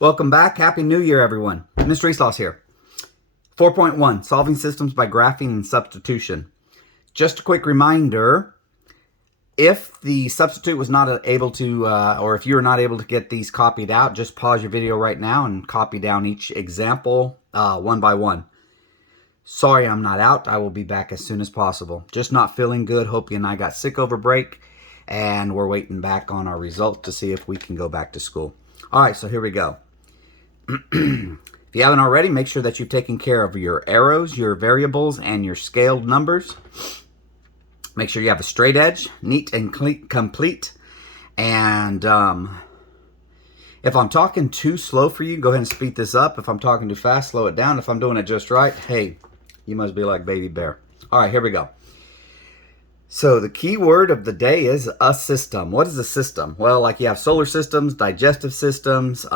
Welcome back. Happy New Year, everyone. Mr. Eastloss here. 4.1, Solving Systems by Graphing and Substitution. Just a quick reminder, if the substitute was not able to, or if you were not able to get these copied out, just pause your video right now and copy down each example one by one. Sorry I'm not out. I will be back as soon as possible. Just not feeling good. Hope and I got sick over break, and we're waiting back on our results to see if we can go back to school. All right, so here we go. If you haven't already, make sure that you've taken care of your arrows, your variables, and your scaled numbers. Make sure you have a straight edge, neat and complete. And if I'm talking too slow for you, go ahead and speed this up. If I'm talking too fast, slow it down. If I'm doing it just right, hey, you must be like Baby Bear. All right, here we go. So the key word of the day is a system. What is a system? Well, like you have solar systems, digestive systems.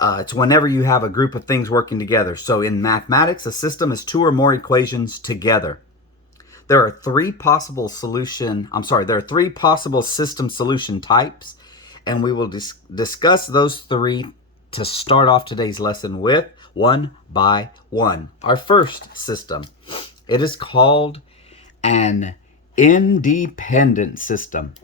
It's whenever you have a group of things working together. So in mathematics, a system is two or more equations together. There are three possible system solution types, and we will discuss those three to start off today's lesson with one by one. Our first system, it is called an independent system.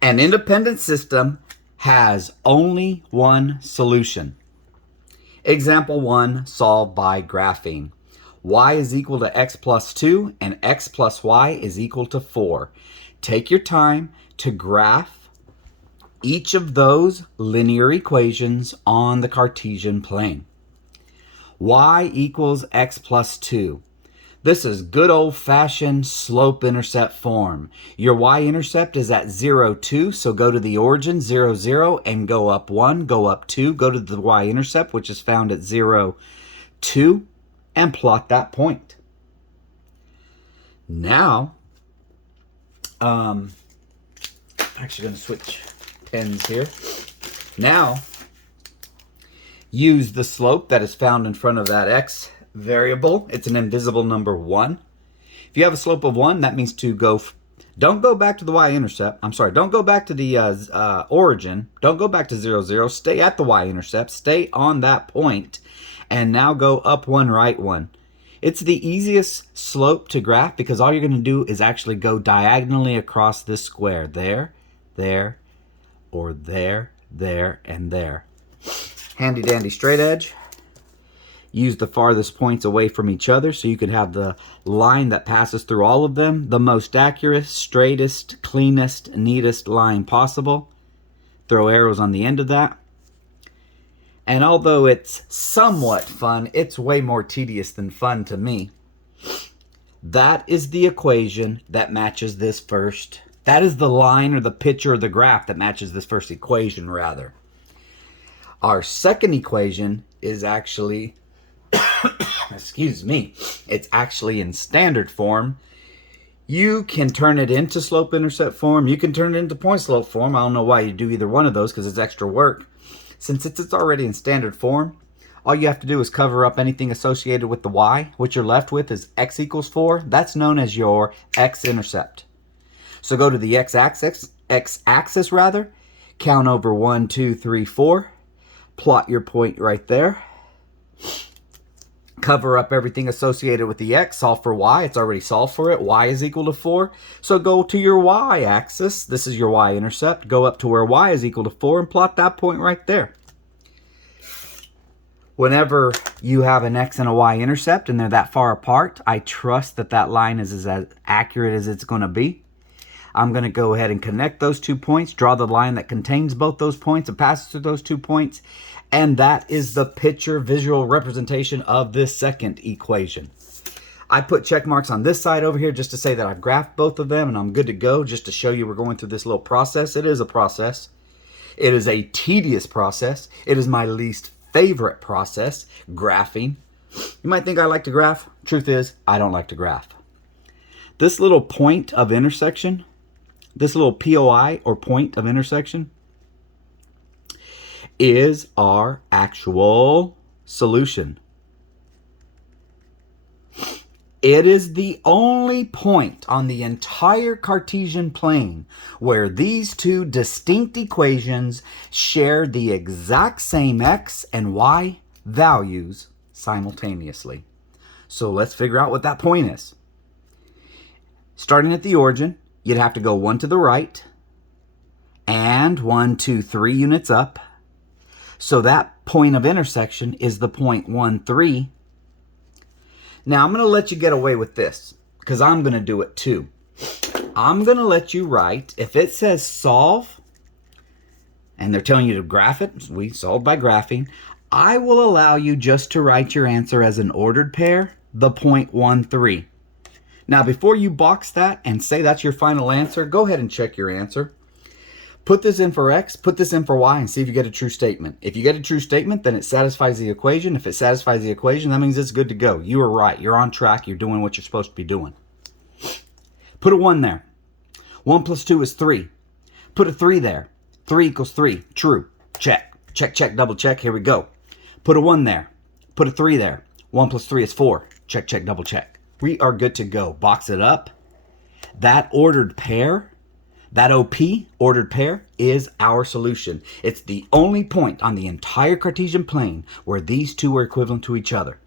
An independent system has only one solution. Example 1, solved by graphing. Y is equal to x plus 2 and x plus y is equal to 4. Take your time to graph each of those linear equations on the Cartesian plane. Y equals x plus 2. This is good old-fashioned slope-intercept form. Your y-intercept is at 0, 2, so go to the origin, 0, 0, and go up 1, go up 2, go to the y-intercept, which is found at 0, 2, and plot that point. Now, I'm actually going to switch pens here. Now, use the slope that is found in front of that x variable. It's an invisible number 1. If you have a slope of 1, that means to go, don't go back to the y-intercept. I'm sorry, don't go back to the origin. Don't go back to 0, 0. Stay at the y-intercept. Stay on that point. And now go up 1, right 1. It's the easiest slope to graph because all you're going to do is actually go diagonally across this square. There, there, or there, there, and there. Handy dandy straight edge. Use the farthest points away from each other so you can have the line that passes through all of them, the most accurate, straightest, cleanest, neatest line possible. Throw arrows on the end of that. And although it's somewhat fun, it's way more tedious than fun to me. That is the equation that matches this first. That is the line or the picture or the graph that matches this first equation, rather. Our second equation is actually excuse me, it's actually in standard form. You can turn it into slope-intercept form. You can turn it into point-slope form. I don't know why you do either one of those because it's extra work. Since it's already in standard form, all you have to do is cover up anything associated with the y. What you're left with is x equals 4. That's known as your x-intercept. So go to the x-axis, count over 1, 2, 3, 4. Plot your point right there. Cover up everything associated with the x, solve for y. It's already solved for it. Y is equal to 4. So go to your y-axis. This is your y-intercept. Go up to where y is equal to 4 and plot that point right there. Whenever you have an x and a y-intercept and they're that far apart, I trust that that line is as accurate as it's going to be. I'm going to go ahead and connect those 2 points, draw the line that contains both those points and passes through those 2 points. And that is the picture visual representation of this second equation. I put check marks on this side over here just to say that I've graphed both of them and I'm good to go, just to show you we're going through this little process. It is a process. It is a tedious process. It is my least favorite process, graphing. You might think I like to graph. Truth is, I don't like to graph. This little point of intersection, this little POI or point of intersection, is our actual solution. It is the only point on the entire Cartesian plane where these two distinct equations share the exact same x and y values simultaneously. So let's figure out what that point is. Starting at the origin, you'd have to go 1 to the right and 1, 2, 3 units up. So that point of intersection is the point 1, 3. Now, I'm going to let you get away with this because I'm going to do it too. I'm going to let you write, if it says solve, and they're telling you to graph it, we solve by graphing, I will allow you just to write your answer as an ordered pair, the point 1, 3. Now, before you box that and say that's your final answer, go ahead and check your answer. Put this in for x, put this in for y, and see if you get a true statement. If you get a true statement, then it satisfies the equation. If it satisfies the equation, that means it's good to go. You were right. You're on track. You're doing what you're supposed to be doing. Put a 1 there. 1 plus 2 is 3. Put a 3 there. 3 equals 3. True. Check. Check, check, double check. Here we go. Put a 1 there. Put a 3 there. 1 plus 3 is 4. Check, check, double check. We are good to go. Box it up. That ordered pair, that OP, ordered pair, is our solution. It's the only point on the entire Cartesian plane where these two are equivalent to each other.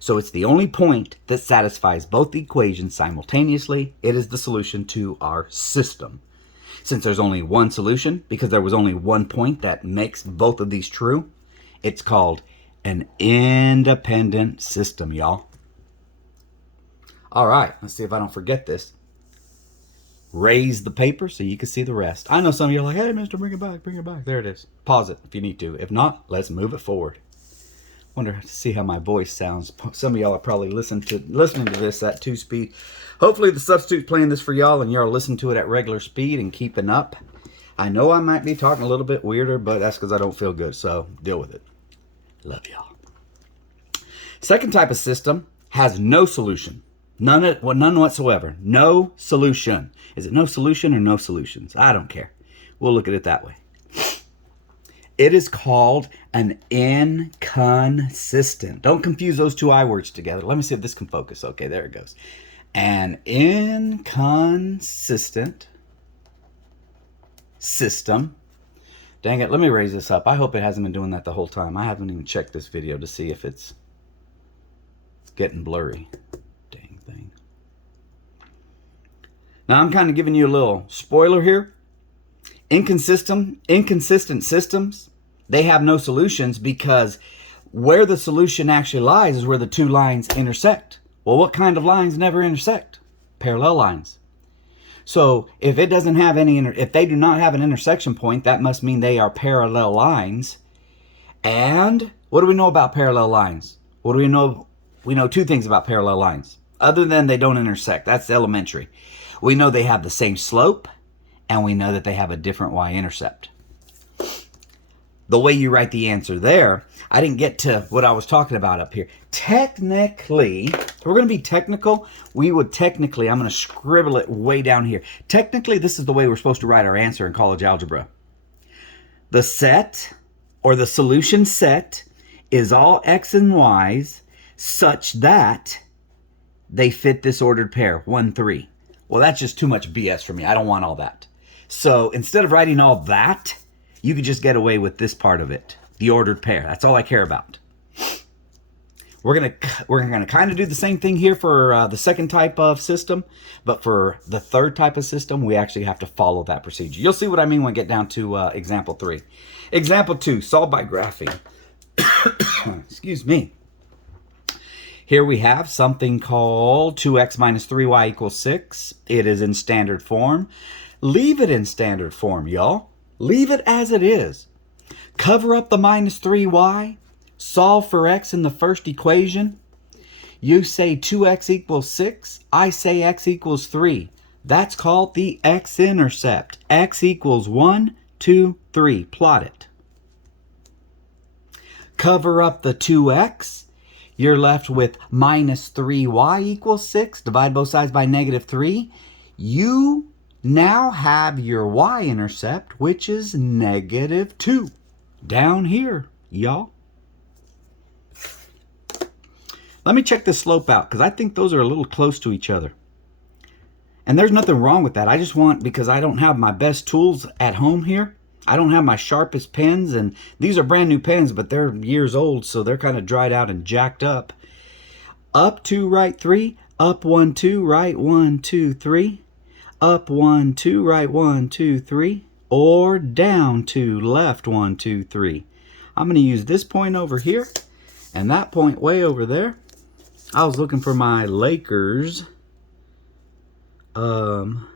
So it's the only point that satisfies both equations simultaneously. It is the solution to our system. Since there's only one solution, because there was only one point that makes both of these true, it's called an independent system, y'all. All right, let's see if I don't forget this. Raise the paper so you can see the rest. I know some of you are like, hey, mister, bring it back, bring it back. There it is. Pause it if you need to. If not, let's move it forward. Wonder to see how my voice sounds. Some of y'all are probably listening to this at 2 speed. Hopefully the substitute's playing this for y'all and y'all listening to it at regular speed and keeping up. I know I might be talking a little bit weirder, but that's because I don't feel good, so deal with it. Love y'all. Second type of system has no solution. None whatsoever. No solution. Is it no solution or no solutions? I don't care. We'll look at it that way. It is called an inconsistent. Don't confuse those two I words together. Let me see if this can focus. Okay, there it goes. An inconsistent system. Dang it, let me raise this up. I hope it hasn't been doing that the whole time. I haven't even checked this video to see if it's getting blurry. Dang thing. Now I'm kind of giving you a little spoiler here. Inconsistent systems, they have no solutions because where the solution actually lies is where the two lines intersect. Well, what kind of lines never intersect? Parallel lines. So if it doesn't have any, if they do not have an intersection point, that must mean they are parallel lines. And what do we know about parallel lines? What do we know? We know two things about parallel lines, other than they don't intersect. That's elementary. We know they have the same slope, and we know that they have a different y-intercept. The way you write the answer there, I didn't get to what I was talking about up here. Technically, if we're going to be technical, we would technically, I'm going to scribble it way down here. Technically, this is the way we're supposed to write our answer in college algebra. The set, or the solution set, is all x and y's such that they fit this ordered pair, 1, 3. Well, that's just too much BS for me. I don't want all that. So instead of writing all that, you could just get away with this part of it, the ordered pair. That's all I care about. We're gonna kind of do the same thing here for the second type of system, but for the third type of system, we actually have to follow that procedure. You'll see what I mean when we get down to example 3. Example 2, solve by graphing. Excuse me. Here we have something called 2x minus 3y equals 6. It is in standard form. Leave it in standard form, y'all. Leave it as it is. Cover up the minus 3y. Solve for x in the first equation. You say 2x equals 6. I say x equals 3. That's called the x-intercept. X equals 1, 2, 3. Plot it. Cover up the 2x. You're left with minus 3y equals 6. Divide both sides by negative 3. You now have your y-intercept, which is negative 2. Down here, y'all. Let me check this slope out, because I think those are a little close to each other. And there's nothing wrong with that. I just want, because I don't have my best tools at home here. I don't have my sharpest pens, and these are brand new pens, but they're years old, so they're kind of dried out and jacked up. Up 2, right 3, up 1, 2, right 1, 2, 3, up 1, 2, right 1, 2, 3, or down 2, left 1, 2, 3. I'm going to use this point over here and that point way over there. I was looking for my Lakers ruler.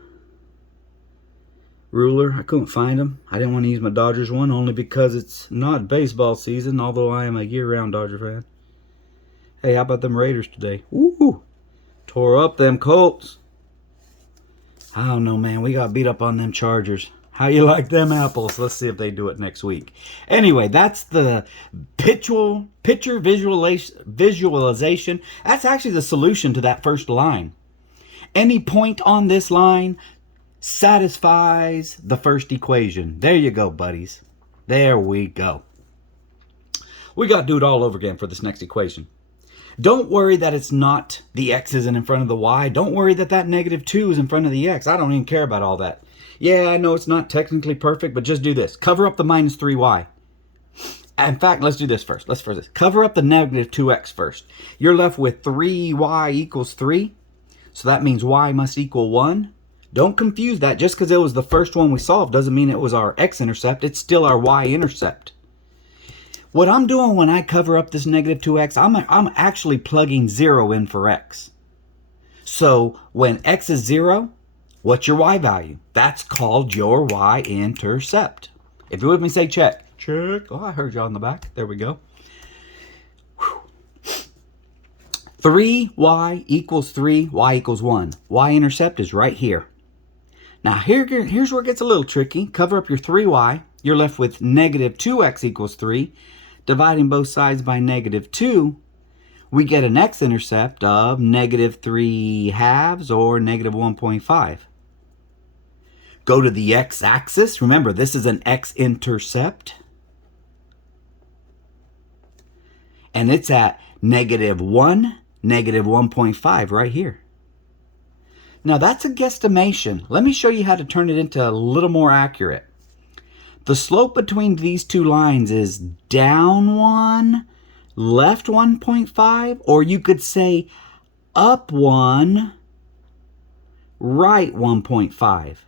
I couldn't find them. I didn't want to use my Dodgers one, only because it's not baseball season, although I am a year-round Dodger fan. Hey, how about them Raiders today? Woo! Tore up them Colts. I don't know, man. We got beat up on them Chargers. How you like them apples? Let's see if they do it next week. Anyway, that's the picture visualization. That's actually the solution to that first line. Any point on this line satisfies the first equation. There you go, buddies. There we go. We got to do it all over again for this next equation. Don't worry that it's not the x isn't in front of the y. Don't worry that that -2 is in front of the x. I don't even care about all that. Yeah, I know it's not technically perfect, but just do this. Cover up the -3y. In fact, let's do this first. Let's first this. Cover up the -2x first. You're left with 3y equals 3. So that means y must equal 1. Don't confuse that. Just because it was the first one we solved doesn't mean it was our x-intercept. It's still our y-intercept. What I'm doing when I cover up this -2x, I'm actually plugging 0 in for x. So when x is 0, what's your y value? That's called your y-intercept. If you're with me, say check. Check. Oh, I heard you on the back. There we go. 3y equals 3, y equals 1. Y-intercept is right here. Now here's where it gets a little tricky. Cover up your 3y. You're left with -2x equals 3. Dividing both sides by -2, we get an x-intercept of -3/2 or -1.5. Go to the x-axis. Remember, this is an x-intercept. And it's at -1, -1.5 right here. Now that's a guesstimation. Let me show you how to turn it into a little more accurate. The slope between these two lines is down 1, left 1.5, or you could say up 1, right 1.5.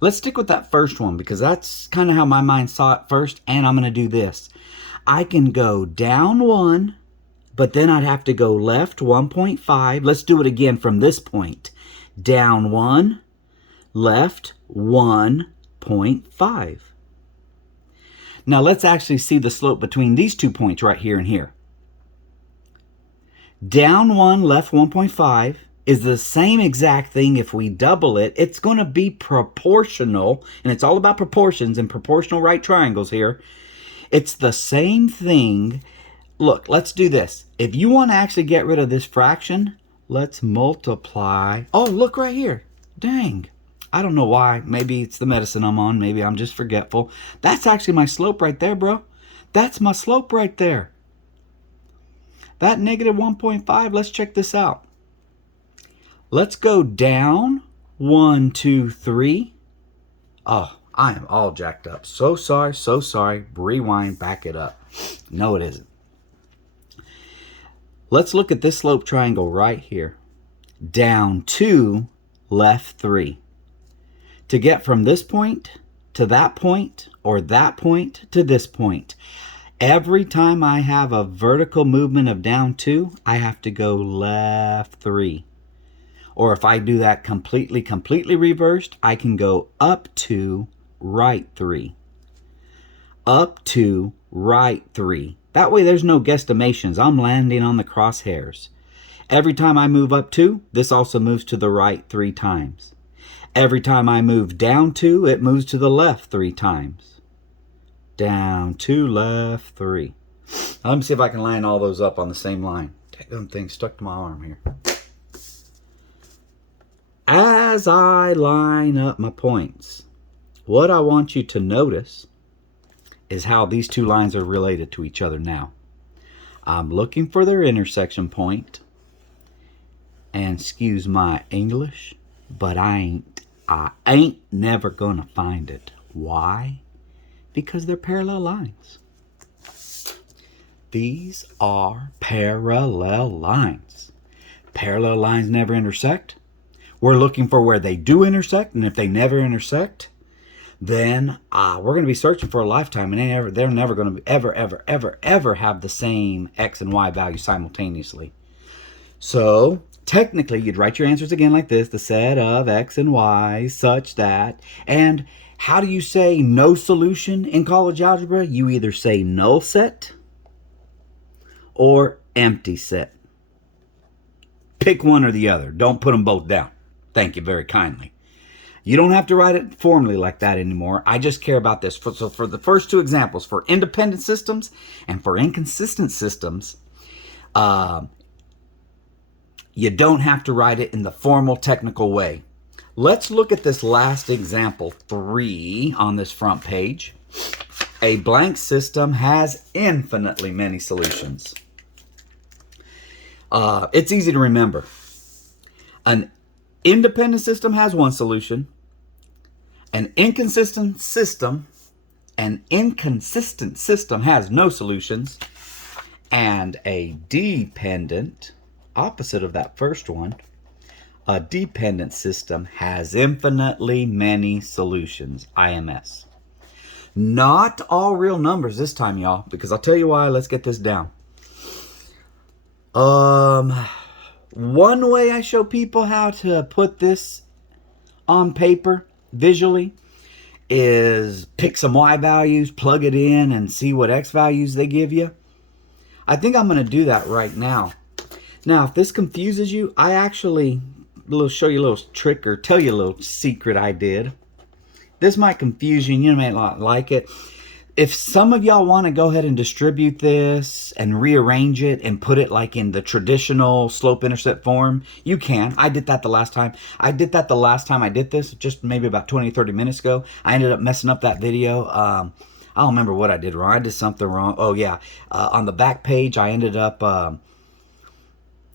Let's stick with that first one because that's kind of how my mind saw it first, and I'm going to do this. I can go down 1, but then I'd have to go left 1.5. Let's do it again from this point. Down 1, left 1.5. Now let's actually see the slope between these 2 points right here and here. Down 1, left 1.5 is the same exact thing. If we double it, it's going to be proportional, and it's all about proportions and proportional right triangles here. It's the same thing. Look, let's do this. If you want to actually get rid of this fraction, let's multiply. Oh, look right here. Dang. I don't know why. Maybe it's the medicine I'm on. Maybe I'm just forgetful. That's actually my slope right there, bro. That's my slope right there. That -1.5, let's check this out. Let's go down 1, 2, 3. Oh, I am all jacked up. So sorry, so sorry. Rewind, back it up. No, it isn't. Let's look at this slope triangle right here. Down 2, left 3. To get from this point to that point, or that point to this point, every time I have a vertical movement of down 2, I have to go left 3. Or if I do that completely reversed, I can go up 2, right 3. Up 2, right 3. That way there's no guesstimations. I'm landing on the crosshairs. Every time I move up 2, this also moves to the right 3 times. Every time I move down 2, it moves to the left 3 times. Down 2, left 3. Now, let me see if I can line all those up on the same line. Take them things stuck to my arm here. As I line up my points, what I want you to notice is how these two lines are related to each other now. I'm looking for their intersection point. And excuse my English, but I ain't never gonna find it. Why? Because they're parallel lines. These are parallel lines. Parallel lines never intersect. We're looking for where they do intersect, and if they never intersect, then we're going to be searching for a lifetime, and they're never going to ever have the same x and y value simultaneously. So technically, you'd write your answers again like this: the set of x and y such that. And how do you say no solution in college algebra? You either say null set or empty set. Pick one or the other. Don't put them both down. Thank you very kindly. You don't have to write it formally like that anymore. I just care about this. So for the first two examples, for independent systems and for inconsistent systems, you don't have to write it in the formal technical way. Let's look at this last example 3 on this front page. A blank system has infinitely many solutions. It's easy to remember. An independent system has one solution. An inconsistent system has no solutions. And a dependent, opposite of that first one, a dependent system has infinitely many solutions, IMS. Not all real numbers this time, y'all, because I'll tell you why. Let's get this down. One way I show people how to put this on paper visually is pick some y values, plug it in, and see what x values they give you. I think I'm going to do that right now. Now, if this confuses you, I actually show you a little trick or tell you a little secret I did. This might confuse you, and you may not like it. If some of y'all want to go ahead and distribute this and rearrange it and put it like in the traditional slope-intercept form, you can. I did that the last time. I did this, just maybe about 20, 30 minutes ago. I ended up messing up that video. I don't remember what I did wrong. I did something wrong. Oh, yeah. On the back page, I ended up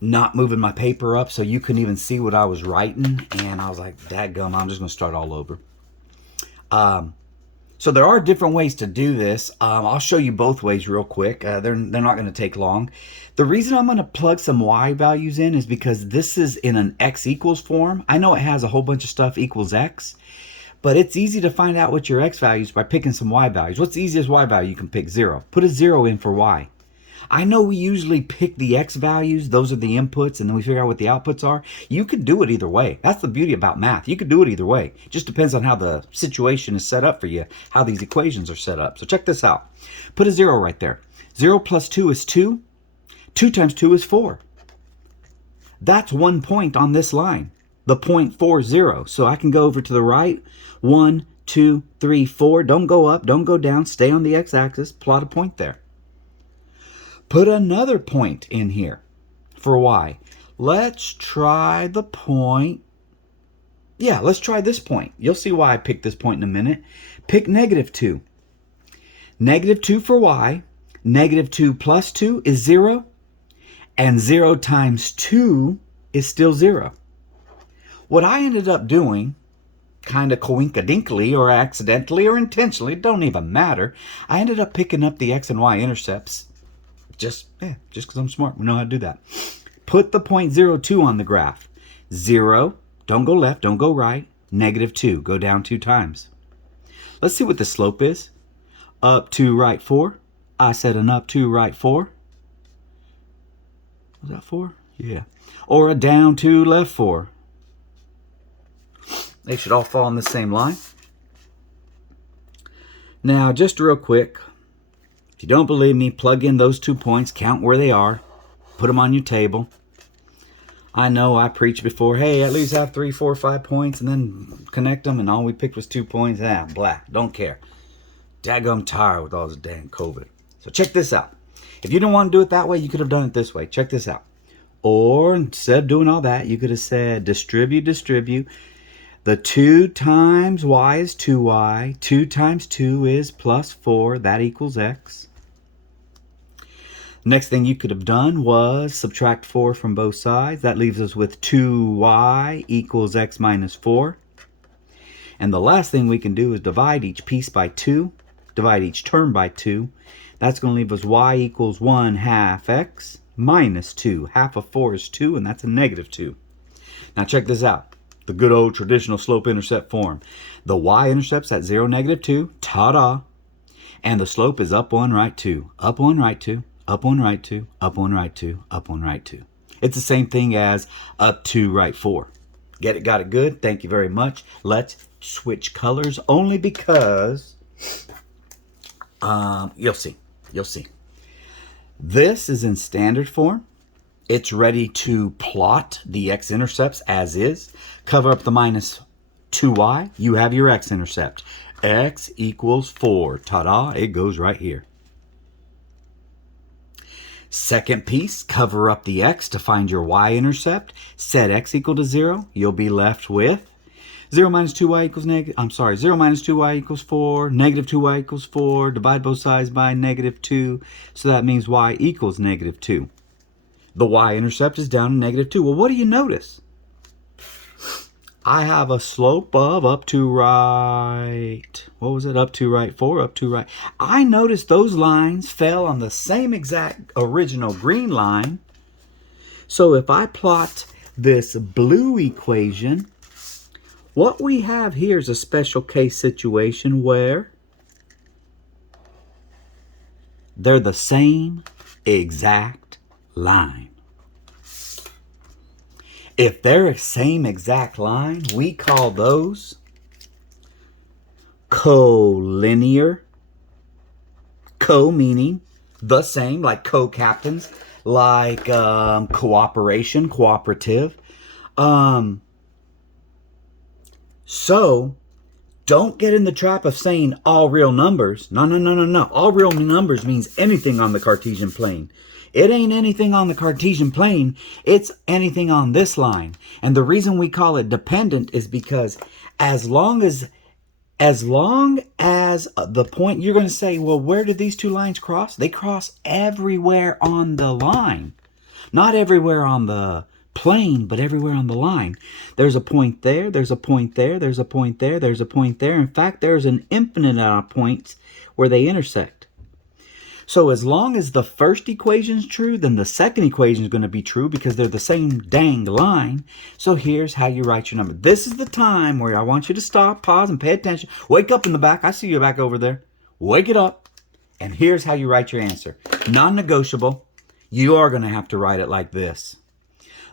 not moving my paper up so you couldn't even see what I was writing. And I was like, dadgum, I'm just going to start all over. So there are different ways to do this. I'll show you both ways real quick. They're not going to take long. The reason I'm going to plug some y values in is because this is in an x equals form. I know it has a whole bunch of stuff equals x, but it's easy to find out what your x values by picking some y values. What's the easiest y value you can pick? 0. Put a 0 in for y. I know we usually pick the x values, those are the inputs, and then we figure out what the outputs are. You could do it either way. That's the beauty about math. You could do it either way. It just depends on how the situation is set up for you, how these equations are set up. So check this out. Put a 0 right there. 0 plus 2 is 2. 2 times 2 is 4. That's 1 point on this line, the point 4, 0. So I can go over to the right. 1, 2, 3, 4. Don't go up, don't go down. Stay on the x-axis. Plot a point there. Put another point in here for y. Let's try the point. Yeah, let's try this point. You'll see why I picked this point in a minute. Pick negative 2. Negative 2 for y. Negative 2 plus 2 is 0. And 0 times 2 is still 0. What I ended up doing, kind of coinkadinkly or accidentally or intentionally, don't even matter, I ended up picking up the x and y intercepts. Just because I'm smart, we know how to do that. Put the point 0.02 on the graph. 0, don't go left, don't go right. Negative 2, go down 2 times. Let's see what the slope is. Up 2, right 4. I said an up 2, right 4. Was that 4? Yeah. Or a down 2, left 4. They should all fall on the same line. Now, just real quick. If you don't believe me, plug in those 2 points, count where they are, put them on your table. I know I preached before, hey, at least have 3, 4, 5 points and then connect them, and all we picked was 2 points. Blah, don't care. Daggum tired with all this damn COVID. So check this out. If you don't want to do it that way, you could have done it this way. Check this out. Or instead of doing all that, you could have said distribute. The 2 times y is 2y. 2 times 2 is plus 4. That equals x. Next thing you could have done was subtract 4 from both sides. That leaves us with 2y equals x minus 4. And the last thing we can do is divide each piece by 2. Divide each term by 2. That's going to leave us y equals 1/2 x minus 2. Half of 4 is 2, and that's a negative 2. Now check this out. The good old traditional slope-intercept form. The y-intercept's at 0, negative 2. Ta-da! And the slope is up 1, right 2. Up 1, right 2. Up 1, right 2. Up 1, right 2. Up 1, right 2. It's the same thing as up 2, right 4. Get it? Got it good? Thank you very much. Let's switch colors only because you'll see. You'll see. This is in standard form. It's ready to plot the x-intercepts as is. Cover up the minus 2y. You have your x-intercept. X equals 4. Ta-da! It goes right here. Second piece, cover up the x to find your y-intercept. Set x equal to 0. You'll be left with 0 minus 2y equals 0 minus 2y equals 4. Negative 2y equals 4. Divide both sides by negative 2. So that means y equals negative 2. The y-intercept is down to negative 2. Well, what do you notice? I have a slope of up to right. What was it? Up to right 4, up to right. I noticed those lines fell on the same exact original green line. So if I plot this blue equation, what we have here is a special case situation where they're the same exact line. If they're the same exact line, we call those collinear. Co meaning the same, like co-captains, like cooperation, cooperative. So don't get in the trap of saying all real numbers. No. All real numbers means anything on the Cartesian plane. It ain't anything on the Cartesian plane. It's anything on this line. And the reason we call it dependent is because as long as the point, you're going to say, well, where did these two lines cross? They cross everywhere on the line. Not everywhere on the plane, but everywhere on the line. There's a point there, there's a point there, there's a point there, there's a point there. In fact, there's an infinite amount of points where they intersect. So as long as the first equation is true, then the second equation is going to be true because they're the same dang line. So here's how you write your number. This is the time where I want you to stop, pause, and pay attention. Wake up in the back. I see you back over there. Wake it up. And here's how you write your answer. Non-negotiable. You are going to have to write it like this.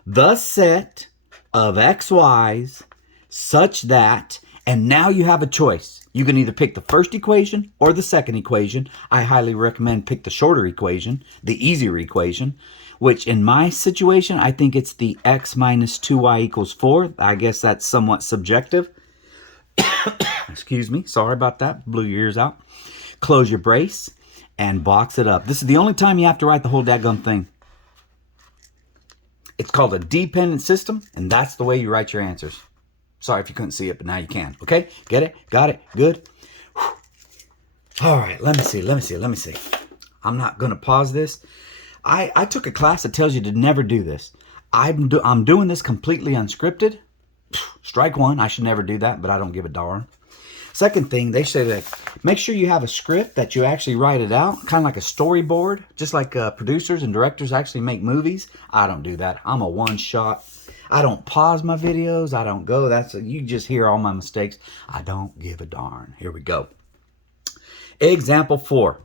The set of xy's such that, and now you have a choice. You can either pick the first equation or the second equation. I highly recommend pick the shorter equation, the easier equation, which in my situation, I think it's the x minus 2y equals 4. I guess that's somewhat subjective. Excuse me. Sorry about that. Blew your ears out. Close your brace and box it up. This is the only time you have to write the whole dadgum thing. It's called a dependent system, and that's the way you write your answers. Sorry if you couldn't see it, but now you can. Okay? Get it? Got it? Good? Whew. All right. Let me see. I'm not going to pause this. I took a class that tells you to never do this. I'm doing this completely unscripted. Strike one. I should never do that, but I don't give a darn. Second thing, they say that make sure you have a script that you actually write it out, kind of like a storyboard, just like producers and directors actually make movies. I don't do that. I'm a one-shot. I don't pause my videos. I don't go. You just hear all my mistakes. I don't give a darn. Here we go. Example 4.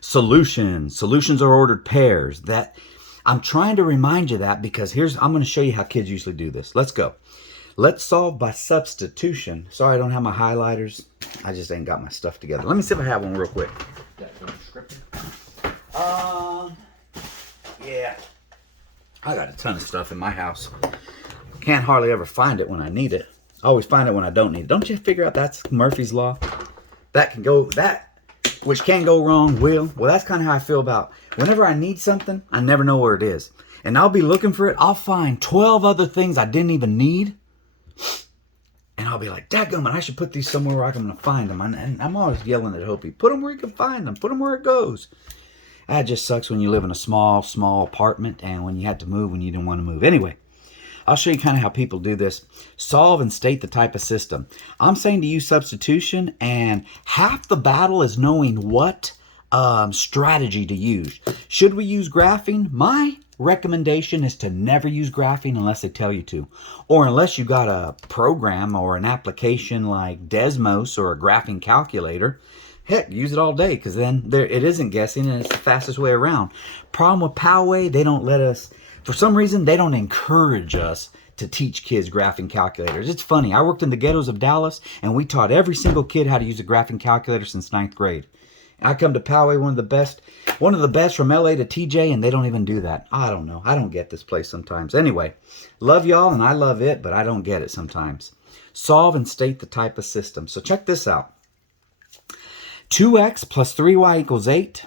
Solutions. Solutions are ordered pairs. That I'm trying to remind you that because I'm going to show you how kids usually do this. Let's go. Let's solve by substitution. Sorry, I don't have my highlighters. I just ain't got my stuff together. Let me see if I have one real quick. Yeah. I got a ton of stuff in my house. Can't hardly ever find it when I need it. I always find it when I don't need it. Don't you figure out that's Murphy's Law? Which can go wrong, will. Well, that's kind of how I feel about whenever I need something, I never know where it is. And I'll be looking for it. I'll find 12 other things I didn't even need. And I'll be like, dadgummit, I should put these somewhere where I'm going to find them. And I'm always yelling at Hopi, put them where you can find them. Put them where it goes. That just sucks when you live in a small apartment and when you had to move when you didn't want to move. Anyway, I'll show you kind of how people do this. Solve and state the type of system. I'm saying to use substitution, and half the battle is knowing what strategy to use. Should we use graphing? My recommendation is to never use graphing unless they tell you to, or unless you got a program or an application like Desmos or a graphing calculator. Heck, use it all day, because then it isn't guessing and it's the fastest way around. Problem with Poway, they don't let us, for some reason, they don't encourage us to teach kids graphing calculators. It's funny, I worked in the ghettos of Dallas and we taught every single kid how to use a graphing calculator since 9th grade. I come to Poway, one of the best from LA to TJ, and they don't even do that. I don't know. I don't get this place sometimes. Anyway, love y'all and I love it, but I don't get it sometimes. Solve and state the type of system. So check this out. 2x plus 3y equals 8.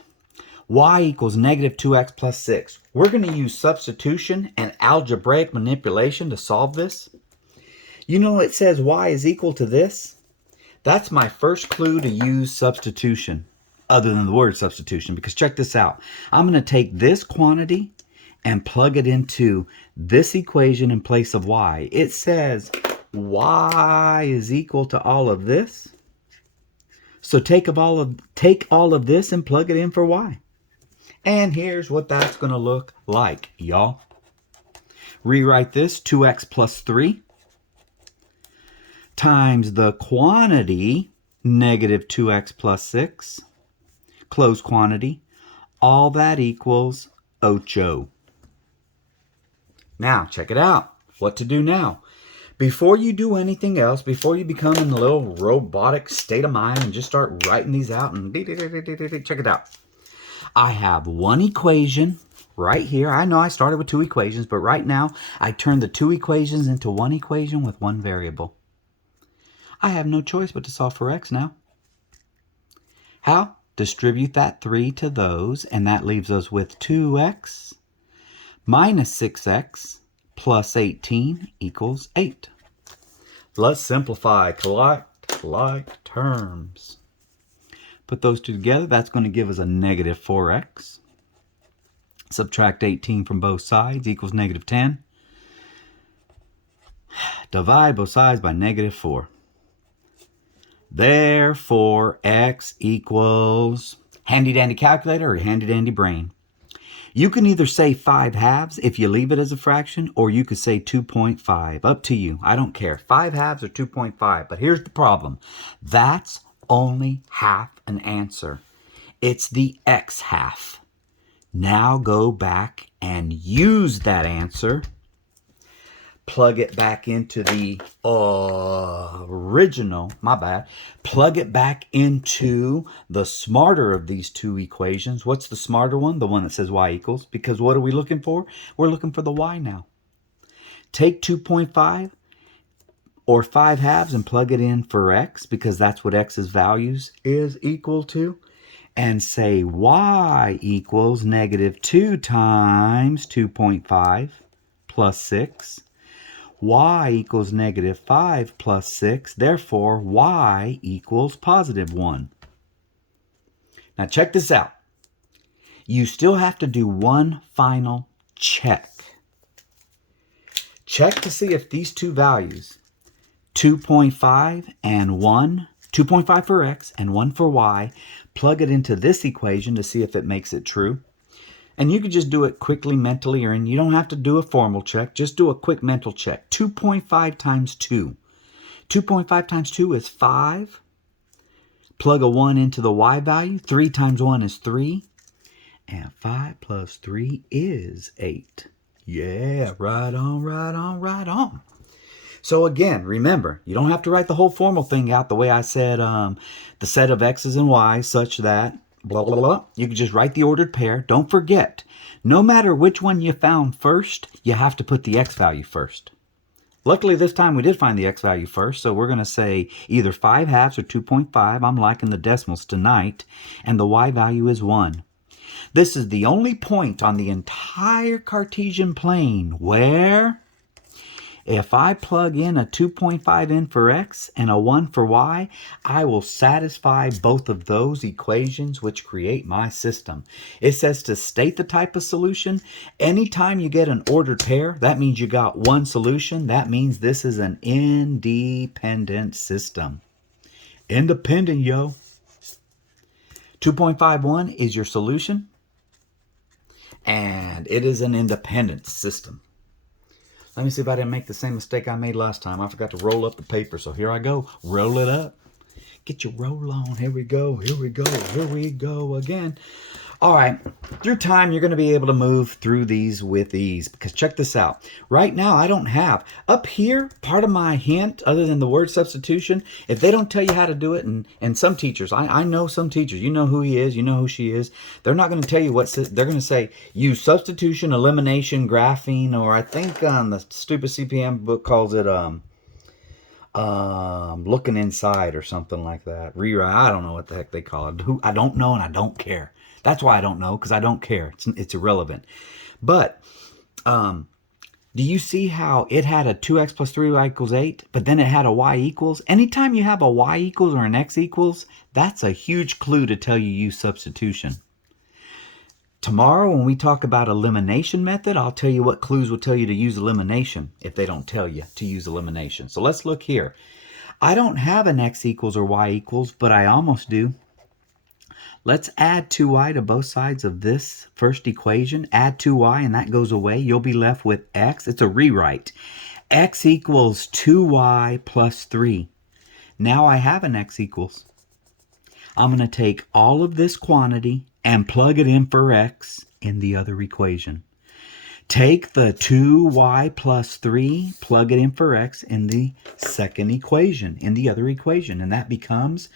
Y equals negative 2x plus 6. We're going to use substitution and algebraic manipulation to solve this. You know it says y is equal to this. That's my first clue to use substitution, other than the word substitution, because check this out. I'm going to take this quantity and plug it into this equation in place of y. It says y is equal to all of this. So take all of this and plug it in for y. And here's what that's going to look like, y'all. Rewrite this, 2x plus 3 times the quantity, negative 2x plus 6, close quantity. All that equals 8. Now, check it out. What to do now? Before you do anything else, before you become in a little robotic state of mind and just start writing these out and check it out. I have one equation right here. I know I started with 2 equations, but right now I turned the 2 equations into one equation with one variable. I have no choice but to solve for x now. How? Distribute that 3 to those, and that leaves us with 2x minus 6x plus 18 equals 8. Let's simplify. Collect like terms. Put those two together. That's going to give us a negative 4x. Subtract 18 from both sides equals negative 10. Divide both sides by negative 4. Therefore, x equals handy dandy calculator or handy dandy brain. You can either say 5/2 if you leave it as a fraction, or you could say 2.5. Up to you. I don't care. 5/2 or 2.5. But here's the problem. That's only half an answer. It's the x half. Now go back and use that answer. Plug it back into the original, my bad. Plug it back into the smarter of these 2 equations. What's the smarter one? The one that says y equals. Because what are we looking for? We're looking for the y now. Take 2.5 or 5/2 and plug it in for x, because that's what x's values is equal to. And say y equals negative 2 times 2.5 plus 6. Y equals negative 5 plus 6. Therefore, y equals positive 1. Now check this out. You still have to do one final check. Check to see if these 2 values, 2.5 and 1, 2.5 for x and 1 for y, plug it into this equation to see if it makes it true. And you can just do it quickly mentally, or you don't have to do a formal check. Just do a quick mental check. 2.5 times 2. 2.5 times 2 is 5. Plug a 1 into the y value. 3 times 1 is 3. And 5 plus 3 is 8. Yeah, right on, right on, right on. So again, remember, you don't have to write the whole formal thing out the way I said, the set of x's and y's such that blah, blah, blah. You can just write the ordered pair. Don't forget, no matter which one you found first, you have to put the x value first. Luckily, this time we did find the x value first, so we're going to say either 5/2 or 2.5. I'm liking the decimals tonight, and the y value is 1. This is the only point on the entire Cartesian plane where If I plug in a 2.5 in for x and a 1 for y, I will satisfy both of those equations which create my system. It says to state the type of solution. Anytime you get an ordered pair, that means you got one solution. That means this is an independent system. Independent, yo. 2.51 is your solution, and it is an independent system. Let me see if I didn't make the same mistake I made last time. I forgot to roll up the paper, so here I go. Roll it up. Get your roll on. Here we go. Here we go. Here we go again. All right. Through time, you're going to be able to move through these with ease. Because check this out. Right now, I don't have. Up here, part of my hint, other than the word substitution, if they don't tell you how to do it, and some teachers, I know some teachers, you know who he is, you know who she is, they're not going to tell you what, they're going to say, use substitution, elimination, graphing, or I think the stupid CPM book calls it looking inside or something like that. Rewrite. I don't know what the heck they call it. I don't know, and I don't care. That's why I don't know, because I don't care. It's irrelevant. But do you see how it had a 2x plus 3y equals 8, but then it had a y equals? Anytime you have a y equals or an x equals, that's a huge clue to tell you use substitution. Tomorrow, when we talk about elimination method, I'll tell you what clues will tell you to use elimination if they don't tell you to use elimination. So let's look here. I don't have an x equals or y equals, but I almost do. Let's add 2y to both sides of this first equation. Add 2y and that goes away. You'll be left with x. It's a rewrite. X equals 2y plus 3. Now I have an x equals. I'm going to take all of this quantity and plug it in for x in the other equation. Take the 2y plus 3, plug it in for x in the second equation, in the other equation, and that becomes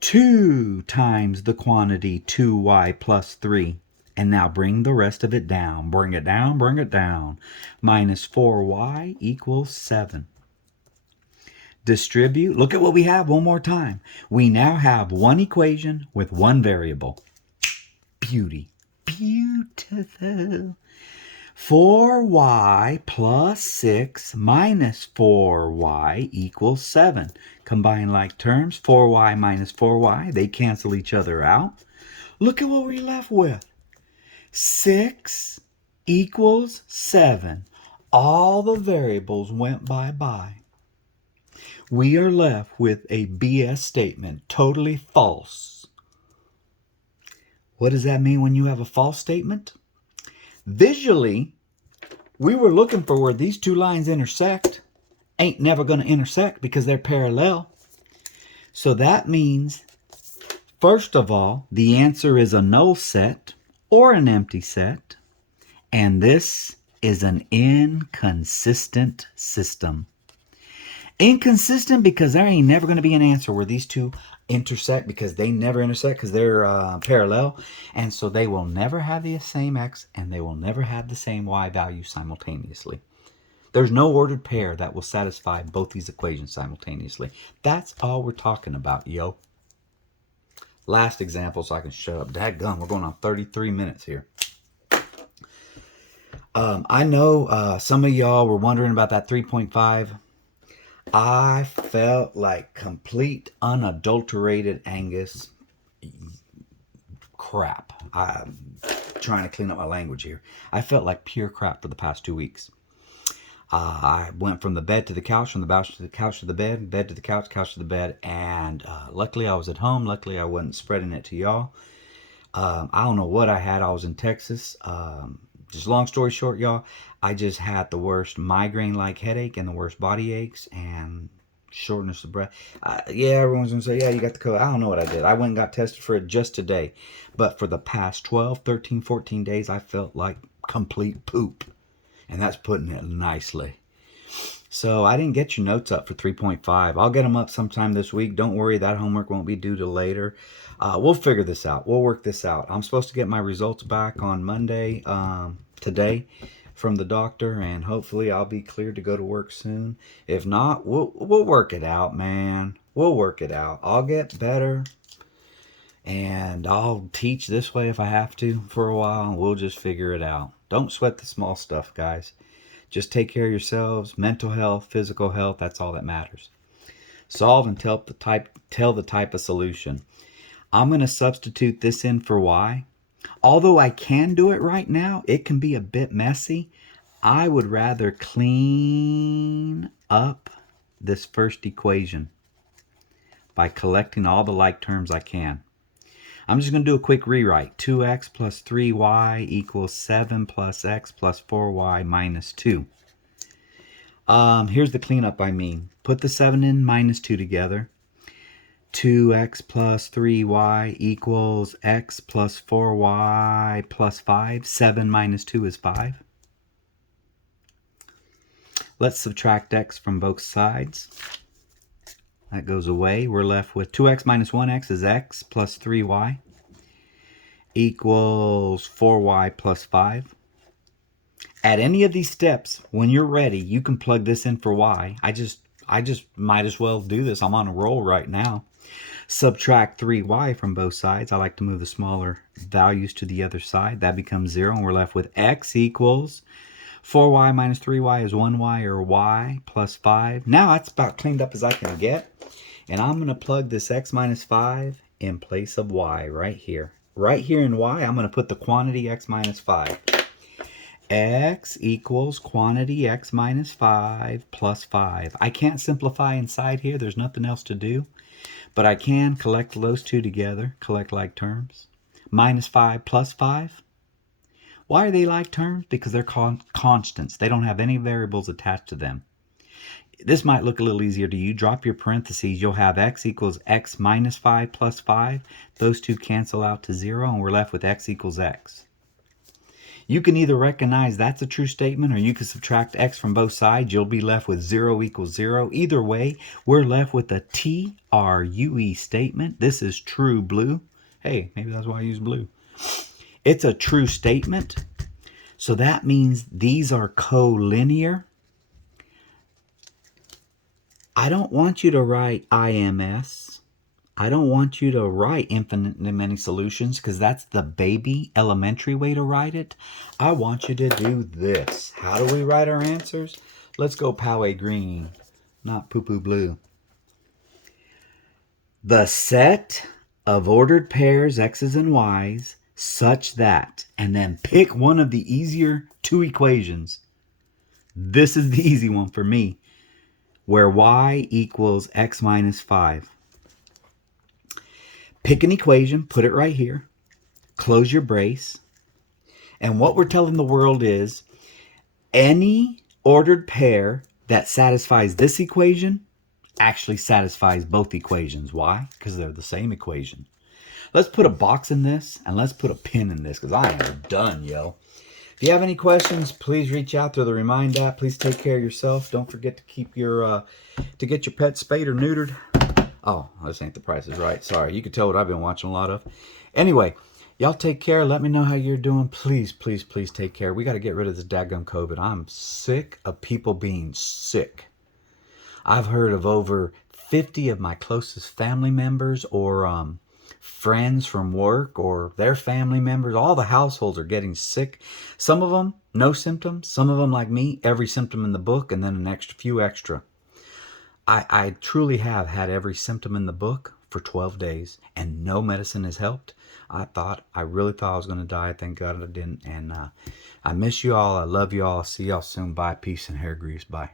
2 times the quantity 2y plus 3. And now bring the rest of it down. Bring it down, bring it down. Minus 4y equals 7. Distribute. Look at what we have one more time. We now have one equation with one variable. Beauty. Beautiful. 4y plus 6 minus 4y equals 7. Combine like terms, 4y minus 4y, they cancel each other out. Look at what we're left with. 6 equals 7. All the variables went bye-bye. We are left with a BS statement, totally false. What does that mean when you have a false statement? Visually, we were looking for where these two lines intersect. Ain't never going to intersect because they're parallel. So that means, first of all, the answer is a null set or an empty set. And this is an inconsistent system. Inconsistent because there ain't never going to be an answer where these two intersect, because they never intersect because they're parallel, and so they will never have the same x and they will never have the same y value simultaneously. There's no ordered pair that will satisfy both these equations simultaneously. That's all we're talking about, yo. Last example so I can shut up. Dadgum, we're going on 33 minutes here. I know some of y'all were wondering about that 3.5. I felt like complete, unadulterated Angus crap. I'm trying to clean up my language here. I felt like pure crap for the past 2 weeks. I went from the bed to the couch, from the couch to the couch to the bed to the couch, couch to the bed, and luckily I was at home. Luckily I wasn't spreading it to y'all. I don't know what I had. I was in Texas. Just long story short, y'all, I just had the worst migraine-like headache and the worst body aches and shortness of breath. Yeah, everyone's going to say, yeah, you got the COVID. I don't know what I did. I went and got tested for it just today. But for the past 12, 13, 14 days, I felt like complete poop. And that's putting it nicely. So I didn't get your notes up for 3.5. I'll get them up sometime this week. Don't worry, that homework won't be due till later. We'll figure this out. We'll work this out. I'm supposed to get my results back on Monday, today, from the doctor, and hopefully I'll be cleared to go to work soon. If not, we'll work it out, man. We'll work it out. I'll get better, and I'll teach this way if I have to for a while, and we'll just figure it out. Don't sweat the small stuff, guys. Just take care of yourselves. Mental health, physical health, that's all that matters. Solve and tell the type of solution. I'm going to substitute this in for y. Although I can do it right now, it can be a bit messy. I would rather clean up this first equation by collecting all the like terms I can. I'm just going to do a quick rewrite. 2x plus 3y equals 7 plus x plus 4y minus 2. Here's the cleanup I mean. Put the 7 and minus 2 together. 2x plus 3y equals x plus 4y plus 5. 7 minus 2 is 5. Let's subtract x from both sides. That goes away. We're left with 2x minus 1x is x plus 3y equals 4y plus 5. At any of these steps, when you're ready, you can plug this in for y. I just might as well do this. I'm on a roll right now. Subtract 3y from both sides. I like to move the smaller values to the other side. That becomes 0, and we're left with x equals 4y minus 3y is 1y, or y plus 5. Now that's about cleaned up as I can get. And I'm going to plug this x minus 5 in place of y right here. Right here in y, I'm going to put the quantity x minus 5. X equals quantity x minus 5 plus 5. I can't simplify inside here. There's nothing else to do. But I can collect those two together, collect like terms. Minus 5 plus 5. Why are they like terms? Because they're constants. They don't have any variables attached to them. This might look a little easier to you. Drop your parentheses. You'll have x equals x minus 5 plus 5. Those two cancel out to 0, and we're left with x equals x. You can either recognize that's a true statement, or you can subtract x from both sides. You'll be left with 0 equals 0. Either way, we're left with a TRUE statement. This is true blue. Hey, maybe that's why I use blue. It's a true statement. So that means these are collinear. I don't want you to write IMS. I don't want you to write infinitely many solutions, because that's the baby elementary way to write it. I want you to do this. How do we write our answers? Let's go Poway green, not poo-poo blue. The set of ordered pairs x's and y's such that, and then pick one of the easier two equations. This is the easy one for me, where y equals x minus 5. Pick an equation, put it right here, close your brace, and what we're telling the world is any ordered pair that satisfies this equation actually satisfies both equations. Why? Because they're the same equation. Let's put a box in this, and let's put a pin in this, because I am done, yo. If you have any questions, please reach out through the Remind app. Please take care of yourself. Don't forget to keep your to get your pet spayed or neutered. Oh, this ain't The Price is Right. Sorry, you can tell what I've been watching a lot of. Anyway, y'all take care. Let me know how you're doing. Please, please, please take care. We got to get rid of this daggum COVID. I'm sick of people being sick. I've heard of over 50 of my closest family members, or friends from work, or their family members. All the households are getting sick. Some of them, no symptoms. Some of them, like me, every symptom in the book, and then an extra few extra. I truly have had every symptom in the book for 12 days, and no medicine has helped. I really thought I was going to die. Thank God I didn't. And I miss you all. I love you all. See y'all soon. Bye. Peace and hair grease. Bye.